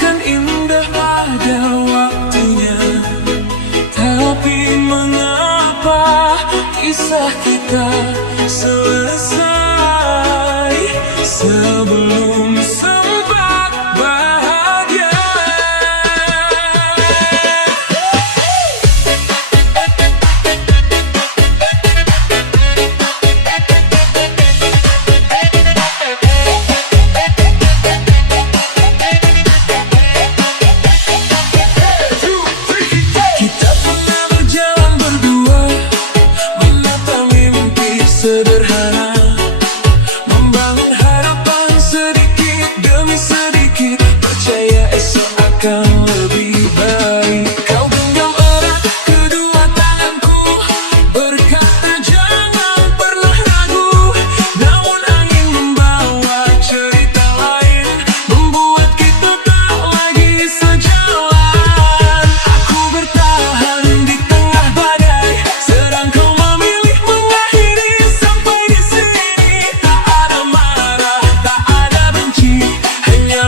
akan indah pada waktunya. Tapi mengapa kisah kita selesai sebelum sempat bahagia? Kita pernah berjalan berdua, menata mimpi sederhana, membangun harapan sedikit demi sedikit, percaya esok akan lebih baik. Kau genggam erat kedua tanganku, berkata jangan pernah ragu. Namun angin membawa cerita lain, membuat kita tak lagi sejalan. Aku bertahan di tengah badai, sedang kau memilih mengakhiri sampai di sini. Tak ada marah, tak ada benci, hanya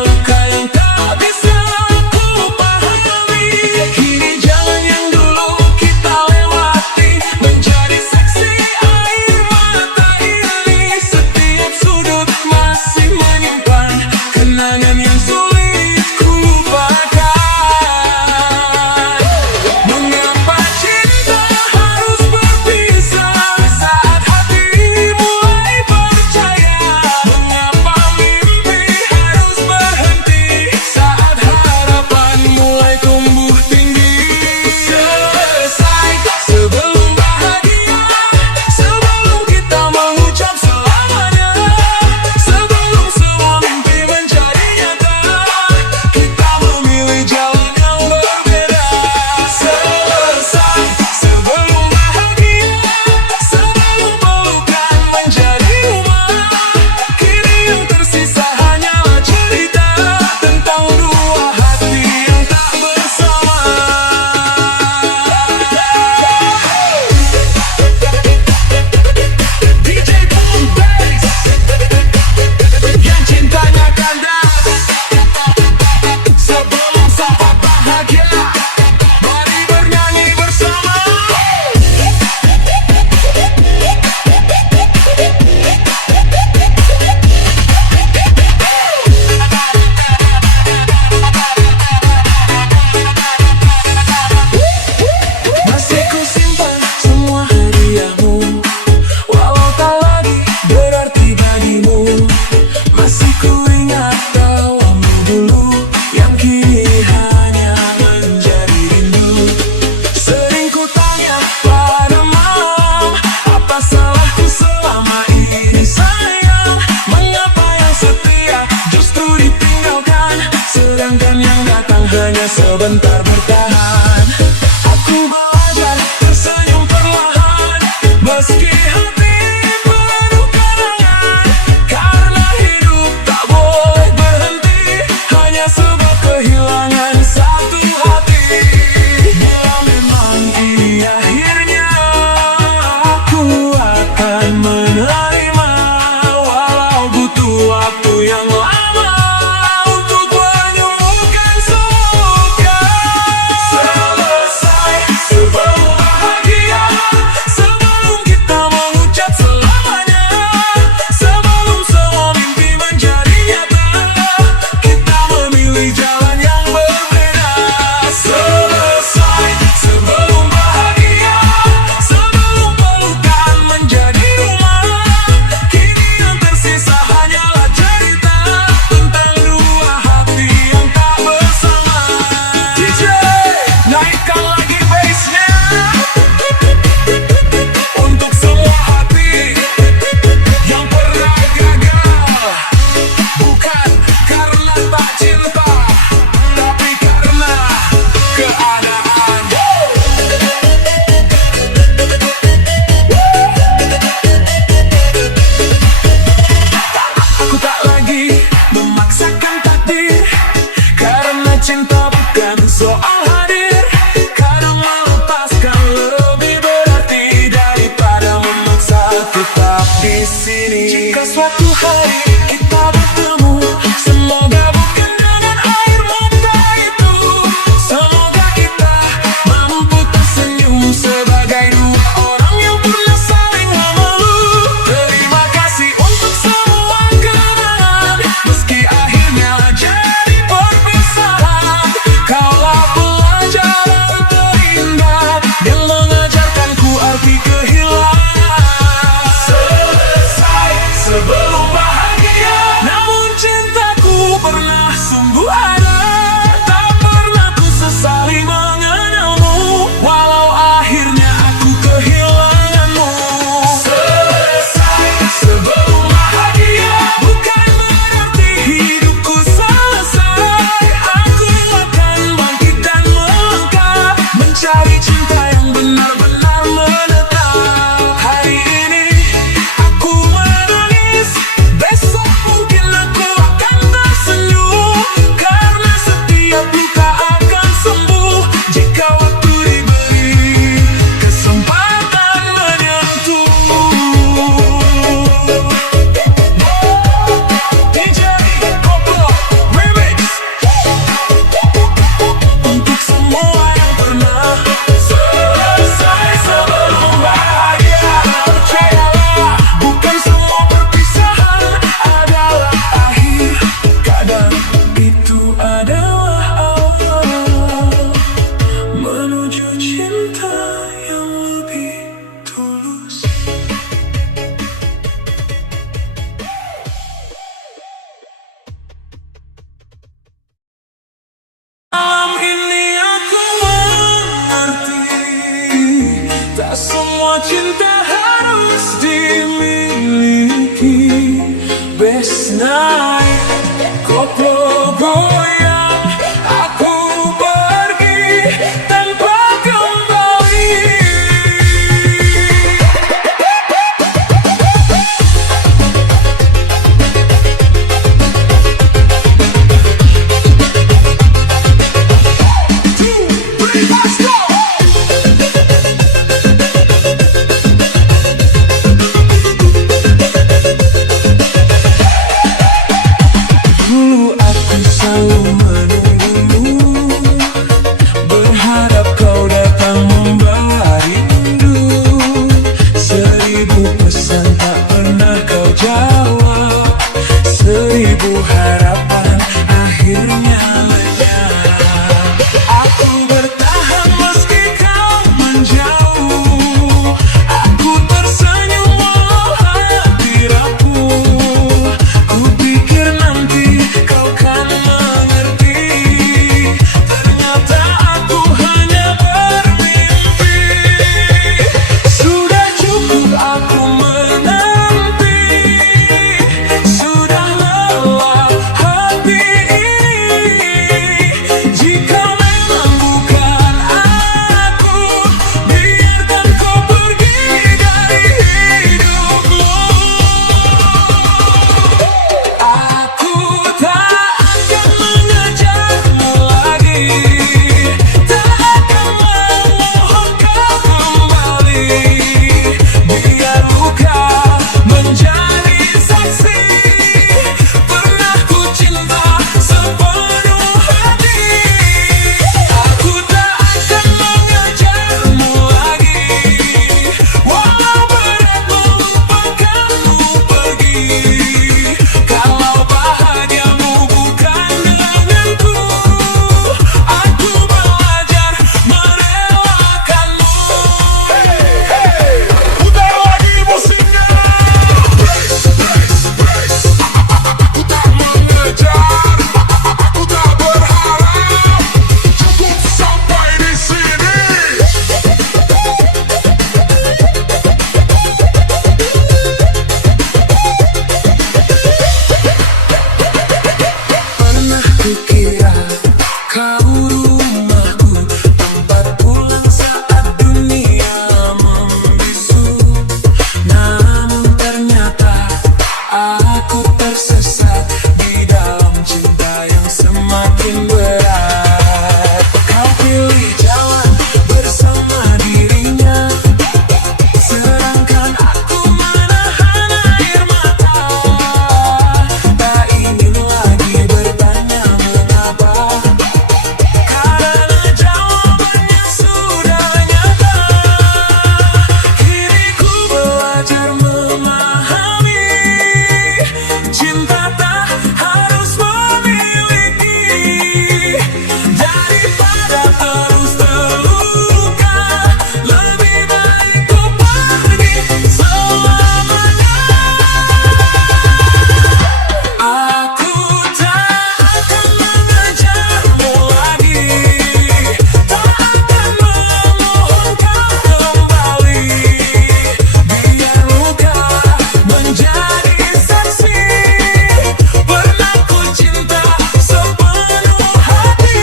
Semua cinta harus dimiliki. Best night, koplo goyang, aku pergi tanpa kembali. Let's go! Dulu aku selalu menunggu, berharap kau datang membawa rindu. 1000 pesan tak pernah kau jawab, 1000 harapan akhirnya lenyap. Aku bertahan meski kau menjauh, aku tersenyum walau hati rapuh. Ku pikir nanti kau kan mengerti, ternyata aku hanya bermimpi. Sudah cukup aku menanti, sudah lelah hati ini. Jika memang bukan aku, biarkan kau pergi dari hidupku. Aku tak akan mengejarmu lagi, tak akan memohon kau kembali. Biar luka menjadi saksi, pernah ku cinta sepenuh hati. Aku tak akan mengejarmu lagi, walau berat melupakanmu pergi. Kalau bahagiamu bukan denganku, aku belajar merelakanmu. Putar lagi musiknya. Aku tak mengejar, aku tak berharap, cukup sampai di sini. Pernah kukira kau rumahku, tempat pulang saat dunia membisu. Namun ternyata aku tersesat di dalam cinta yang semakin berat. Kau pilih jalan bersama dirinya, sedangkan aku menahan air mata. Tak ingin lagi bertanya mengapa, karena jawabannya sudah nyata. Kini ku belajar memahami, cinta tak harus memiliki. Daripada terus terluka, lebih baik ku pergi selamanya. Aku tak akan mengejarmu lagi, tak akan memohon kau kembali. Biar luka menjadi saksi, pernah ku cinta sepenuh hati.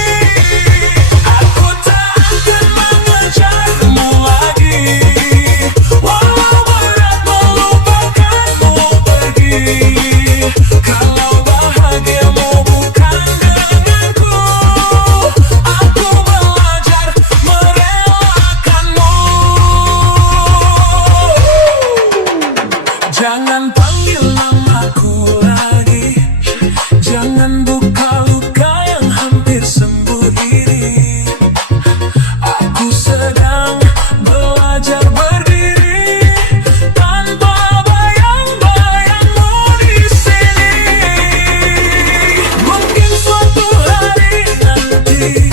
Aku tak akan mengejarmu lagi, walau berat melupakanmu pergi. Kalau bahagiamu bukan denganku, aku belajar merelakanmu. Jangan panggil namaku lagi, jangan buka luka yang hampir sembuh ini. Aku sedang belajar berdiri tanpa bayang-bayangmu di sini. Mungkin suatu hari nanti